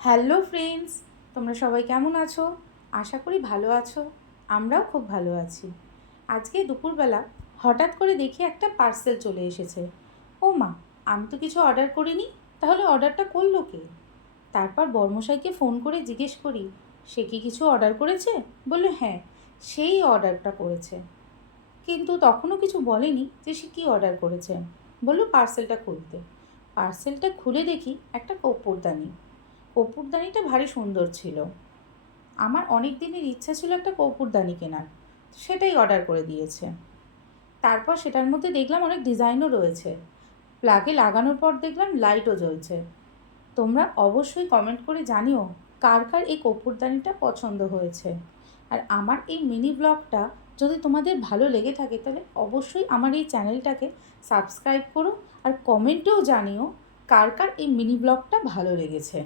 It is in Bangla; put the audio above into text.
হ্যালো ফ্রেন্ডস, তোমরা সবাই কেমন আছো? আশা করি ভালো আছো। আমরাও খুব ভালো আছি। আজকে দুপুরবেলা হঠাৎ করে দেখি একটা পার্সেল চলে এসেছে। ও মা, আমি তো কিছু অর্ডার করিনি, তাহলে অর্ডারটা করলো কে? তারপর বর্মশাইকে ফোন করে জিজ্ঞেস করি, সে কি কিছু অর্ডার করেছে? বলল হ্যাঁ, সেই অর্ডারটা করেছে। কিন্তু তখনও কিছু বলেনি যে সে কী অর্ডার করেছে। বলল পার্সেলটা খুলতে। পার্সেলটা খুলে দেখি একটা কর্পূরদানি। কর্পূরদানিটা ভারী সুন্দর ছিল। আমার অনেক দিনের ইচ্ছা ছিল একটা কর্পূরদানি কেনার, সেটাই অর্ডার করে দিয়েছে। তারপর সেটার মধ্যে দেখলাম অনেক ডিজাইনও রয়েছে। প্লাগে লাগানোর পর দেখলাম লাইটও জ্বলছে। তোমরা অবশ্যই কমেন্ট করে জানিও কার কার এই কর্পূরদানিটা পছন্দ হয়েছে। আর আমার এই মিনি ব্লগটা যদি তোমাদের ভালো লেগে থাকে তাহলে অবশ্যই আমার এই চ্যানেলটাকে সাবস্ক্রাইব করো আর কমেন্টেও জানিও কার কার এই মিনি ব্লগটা ভালো লেগেছে।